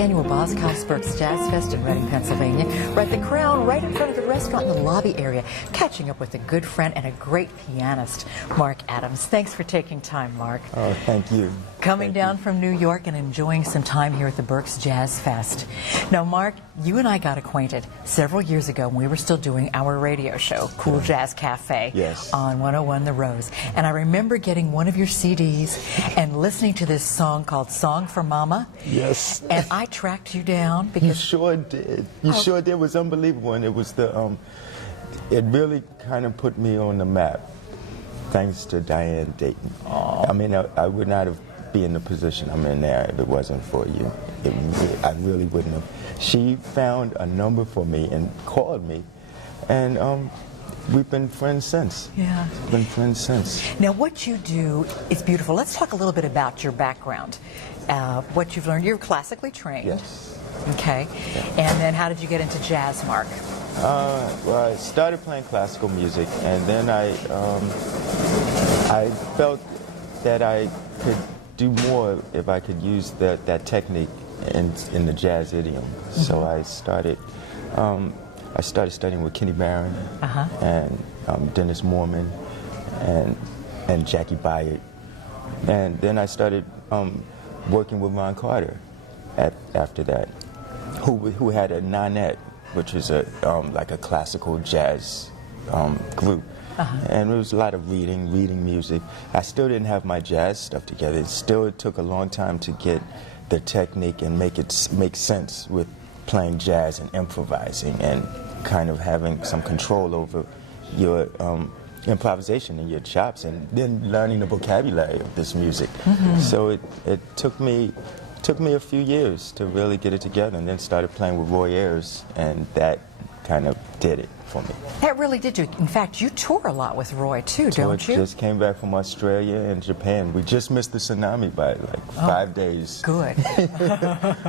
annual Berks Jazz Fest in Reading, Pennsylvania. We're at the Crown, right in front of the restaurant in the lobby area, catching up with a good friend and a great pianist, Mark Adams. Thanks for taking time, Mark. Oh, thank you. Coming down from New York and enjoying some time here at the Berks Jazz Fest. Now, Mark, you and I got acquainted several years ago when we were still doing our radio show, Cool Jazz Café, yes, on 101 The Rose. And I remember getting one of your CDs and listening to this song called Song for Mama. Yes. And I tracked you down because... You sure did. You sure did. It was unbelievable. And it was the, it really kind of put me on the map, thanks to Diane Dayton. Aww. I mean, I would not have been in the position I'm in now if it wasn't for you. I really wouldn't have. She found a number for me and called me, and we've been friends since. Yeah. We've been friends since. Now, what you do is beautiful. Let's talk a little bit about your background, what you've learned. You're classically trained. Yes. Okay. Yeah. And then how did you get into jazz, Mark? Well, I started playing classical music, and then I felt that I could do more if I could use that technique in the jazz idiom. Mm-hmm. So I started studying with Kenny Barron, and Dennis Moorman and Jackie Byard, and then I started working with Ron Carter after that, who had a nonette, which is like a classical jazz group. And it was a lot of reading music. I still didn't have my jazz stuff together. It took a long time to get the technique and make sense with playing jazz and improvising and kind of having some control over your improvisation and your chops, and then learning the vocabulary of this music. So it took me a few years to really get it together, and then started playing with Roy Ayers, and that kind of did it for me. That really did do. In fact, you tour a lot with Roy too, don't you? Just came back from Australia and Japan. We just missed the tsunami by like 5 days. Good.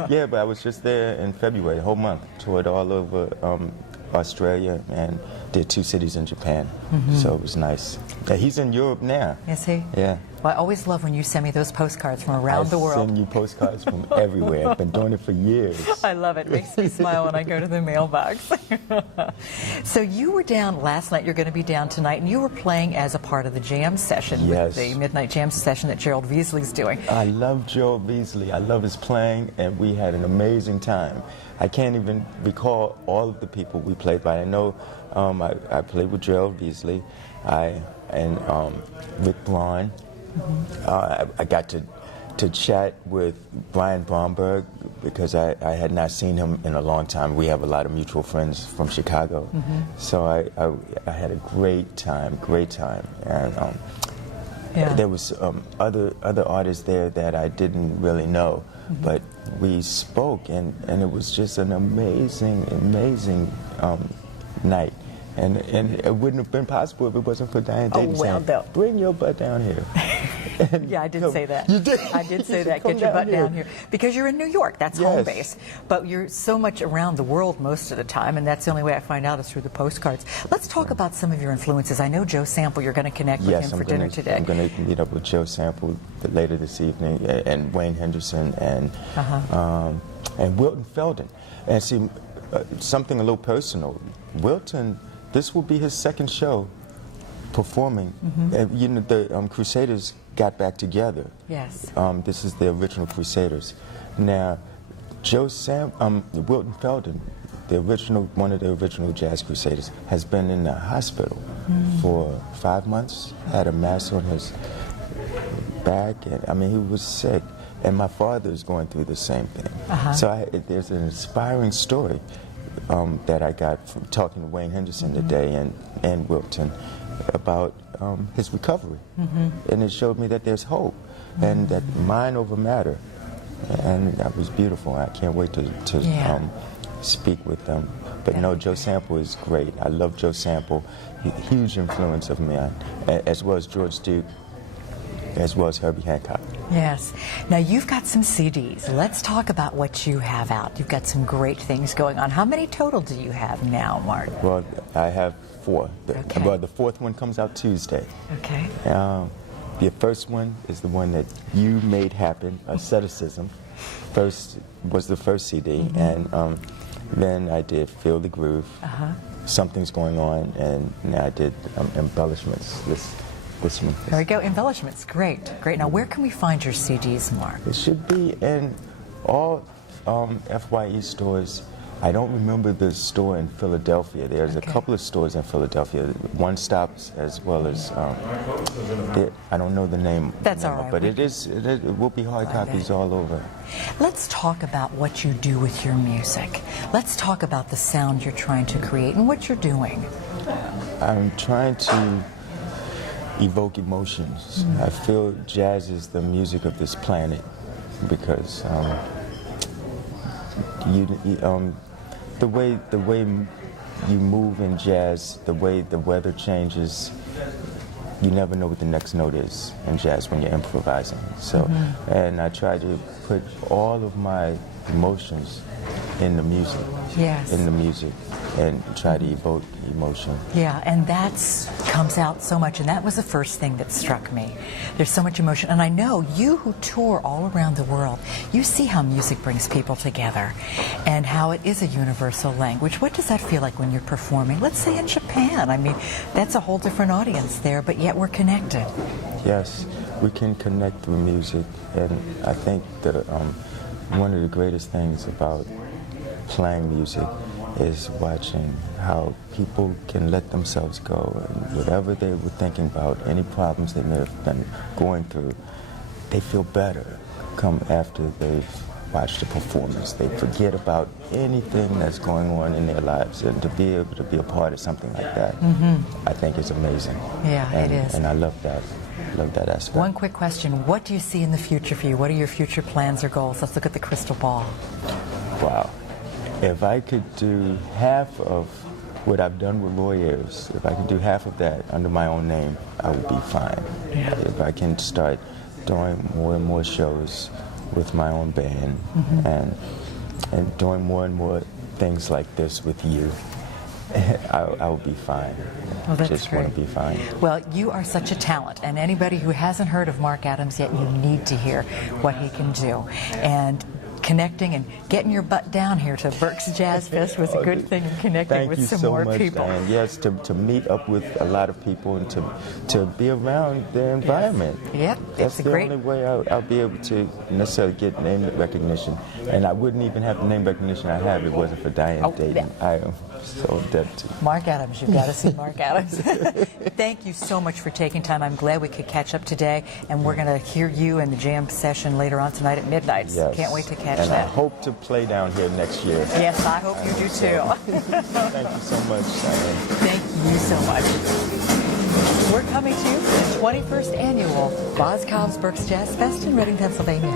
Yeah, but I was just there in February, the whole month. Toured all over Australia and did 2 cities in Japan. So it was nice. Yeah, he's in Europe now. Is he? Yeah. Well, I always love when you send me those postcards from around the world. I send you postcards from everywhere. I've been doing it for years. I love it. It makes me smile when I go to the mailbox. So you were down last night. You're going to be down tonight, and you were playing as a part of the jam session, yes, with the midnight jam session that Gerald Veasley's doing. I love Gerald Veasley. I love his playing, and we had an amazing time. I can't even recall all of the people we played by. I know I played with Gerald Veasley, and Rick Braun. I got to chat with Brian Bromberg because I had not seen him in a long time. We have a lot of mutual friends from Chicago. So I had a great time, and there was other artists there that I didn't really know, but we spoke, and it was just an amazing night. And it wouldn't have been possible if it wasn't for Diane Dayton saying, bring your butt down here. Yeah, I did say that. You did? I did say that. Get your butt down here. Because you're in New York. That's home base. But you're so much around the world most of the time, and that's the only way I find out is through the postcards. Let's talk about some of your influences. I know Joe Sample, you're going to connect with him for dinner today. I'm going to meet up with Joe Sample later this evening, and Wayne Henderson, and Wilton Felden. And see, something a little personal. Wilton, this will be his second show performing. And, you know, the Crusaders got back together. Yes. This is the original Crusaders. Now, Wilton Felden, one of the original Jazz Crusaders, has been in the hospital for 5 months. Had a mass on his back, and I mean, he was sick. And my father is going through the same thing. So there's an inspiring story that I got from talking to Wayne Henderson today and Wilton about his recovery. And it showed me that there's hope, and that mind over matter. And that was beautiful. I can't wait to speak with them. But no, Joe Sample is great. I love Joe Sample. Huge influence of mine, as well as George Duke, as well as Herbie Hancock. Yes. Now, you've got some CDs. Let's talk about what you have out. You've got some great things going on. How many total do you have now, Mark? Well, I have 4. Okay. Well, the 4th one comes out Tuesday. Okay. The first one is the one that you made happen, Asceticism. was the first CD, and then I did Feel the Groove, Something's Going On, and now I did Embellishments this month. There we go, Embellishments. Great, great. Now, where can we find your CDs, Mark? It should be in all FYE stores. I don't remember the store in Philadelphia. There's a couple of stores in Philadelphia. One stops as well as, I don't know the name. That's all right. But it will be hard copies all over. Let's talk about what you do with your music. Let's talk about the sound you're trying to create and what you're doing. I'm trying to evoke emotions. I feel jazz is the music of this planet because the way you move in jazz, the way the weather changes, you never know what the next note is in jazz when you're improvising. So, and I try to put all of my emotions in the music. Yes. In the music, and try to evoke emotion. Yeah, and that comes out so much, and that was the first thing that struck me. There's so much emotion, and I know you who tour all around the world, you see how music brings people together and how it is a universal language. What does that feel like when you're performing? Let's say in Japan. I mean, that's a whole different audience there, but yet we're connected. Yes, we can connect through music, and I think that one of the greatest things about playing music is watching how people can let themselves go, and whatever they were thinking about, any problems they may have been going through, they feel better come after they've watched a performance. They forget about anything that's going on in their lives, and to be able to be a part of something like that, I think is amazing. Yeah, it is. And I love that. Love that aspect. One quick question. What do you see in the future for you? What are your future plans or goals? Let's look at the crystal ball. Wow. If I could do half of what I've done with Roy Ayers, if I could do half of that under my own name, I would be fine. Yeah. If I can start doing more and more shows with my own band, and doing more and more things like this with you, I will be fine. Well, that's just great. want to be fine. Well, you are such a talent, and anybody who hasn't heard of Mark Adams yet, you need to hear what he can do. And connecting and getting your butt down here to Berks Jazz Fest was a good thing, and connecting with some more people. Diane. Yes, to meet up with a lot of people and to be around their environment. Yep, That's it's the a great. only way I'll be able to necessarily get name recognition. And I wouldn't even have the name recognition I have if it wasn't for Diane Dayton. Yeah. I am so indebted to Mark Adams, you've got to see Mark Adams. Thank you so much for taking time. I'm glad we could catch up today, and we're going to hear you in the jam session later on tonight at midnight. So Yes. can't wait to catch and that. I hope to play down here next year. Yes, I hope you do too. Thank you so much, Diane. Thank you so much. We're coming to you from the 21st annual Boscov's Berks Jazz Fest in Reading, Pennsylvania.